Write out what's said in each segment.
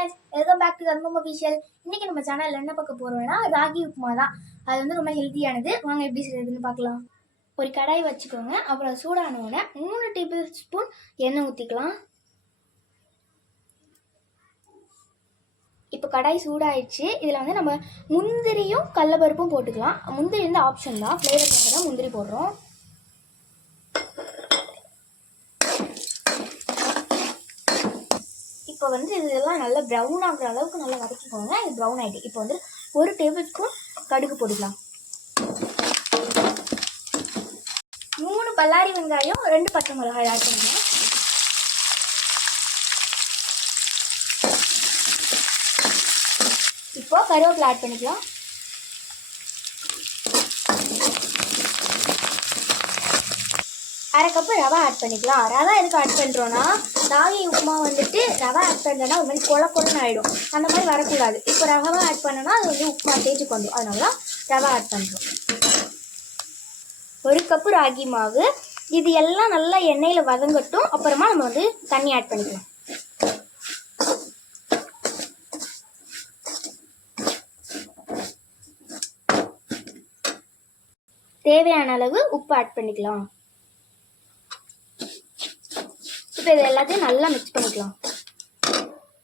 Friends, welcome back to கர்மம் official. இன்னைக்கு நம்ம சேனல்ல என்ன பார்க்க போறோம்னா ராகி உப்புமா தான். அது வந்து ரொம்ப ஹெல்த்தியானது. வாங்க எப்படி செய்யறதுன்னு பார்க்கலாம். ஒரு கடாய் வச்சுக்கோங்க. அப்புறம் சூடான உடனே 3 டேபிள் ஸ்பூன் எண்ணெய் ஊற்றிக்கலாம். இப்போ கடாய் சூடாயிடுச்சு. இதில் வந்து நம்ம முந்திரியும் கடலப்பருப்பும் போட்டுக்கலாம். முந்திரி வந்து ஆப்ஷன் தான், ஃப்ளேவருக்காக தான் முந்திரி போடுறோம். இப்போ வந்து இதெல்லாம் நல்லா ப்ரௌன் ஆகிற அளவுக்கு நல்லா வதக்கிக்கோங்க. இது ப்ரௌன் ஆகிட்டு இப்போ வந்து 1 டேபிள் ஸ்பூன் கடுகு போட்டுக்கலாம். 3 பல்லாரி வெங்காயம், 2 பச்சை மிளகாய் ஆட் பண்ணுங்க. இப்போ கருவேப்பிலை ஆட் பண்ணிக்கலாம். அரை கப்பு ரவை ஆட் பண்ணிக்கலாம். ரவை எதுக்கு ஆட் பண்ணுறோன்னா, ராகி உப்புமா வந்துட்டு ரவை ஆட் பண்ணலன்னா ஒரு மாதிரி கொலன்னு ஆகிடும். அந்த மாதிரி வரக்கூடாது. இப்போ ரவை ஆட் பண்ணோன்னா அது வந்து உப்புமா ஸ்டேஜுக்கு வந்துடும். அதனால தான் ரவை ஆட் பண்ணுறோம். 1 கப்பு ராகி மாவு. இது எல்லாம் நல்லா எண்ணெயில் வதங்கட்டும். அப்புறமா நம்ம வந்து தண்ணி ஆட் பண்ணிக்கலாம். தேவையான அளவு உப்பு ஆட் பண்ணிக்கலாம். இப்போ இது எல்லாத்தையும் நல்லா மிக்ஸ் பண்ணிக்கலாம்.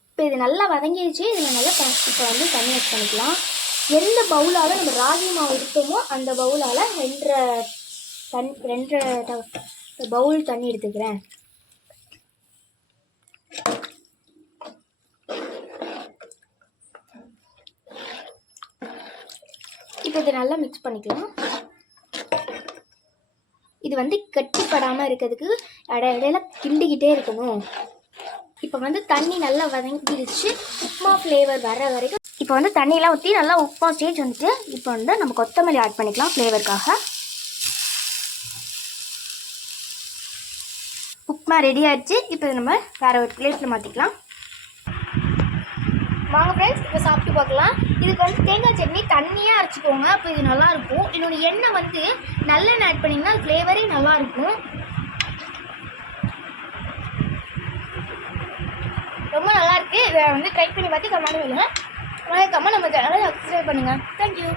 இப்போ இது நல்லா வதங்கிடுச்சு. இதில் நல்லா இப்போ வந்து தண்ணி ஆட் பண்ணிக்கலாம். எந்த பவுலால் நம்ம ராகி மாவு எடுத்தோமோ அந்த பவுலால் 2 பவுல் தண்ணி எடுத்துக்கிறேன். இப்போ இதை நல்லா மிக்ஸ் பண்ணிக்கலாம். இது வந்து கட்டிப்படாமல் இருக்கிறதுக்கு இடையில கிண்டிக்கிட்டே இருக்கணும். இப்போ வந்து தண்ணி நல்லா வதங்கிடுச்சு. உப்புமா ஃப்ளேவர் வர வரைக்கும் இப்போ வந்து தண்ணியெலாம் ஊற்றி நல்லா உப்புமா ஸ்டேஜ் வந்துட்டு இப்போ வந்து நம்ம கொத்தமல்லி ஆட் பண்ணிக்கலாம் ஃப்ளேவருக்காக. உப்புமா ரெடி ஆகிடுச்சு. இப்போ நம்ம வேறு ஒரு பிளேட்டில் மாற்றிக்கலாம். வாங்க ஃப்ரெண்ட்ஸ், இப்போ சாப்பிட்டு பார்க்கலாம். இதுக்கு வந்து தேங்காய் சட்னி தண்ணியாக அரைச்சிக்கோங்க. அப்போ இது நல்லாயிருக்கும். என்னோட எண்ணெய் வந்து நல்லெண்ணெய் ஆட் பண்ணிங்கன்னா அது ஃப்ளேவரே நல்லாயிருக்கும். ரொம்ப நல்லாயிருக்கு. இதை வந்து ட்ரை பண்ணி பார்த்து கமெண்ட் பண்ணுங்கள். மறக்காம நம்ம சேனலை சப்ஸ்கிரைப் பண்ணுங்கள். தேங்க்யூ.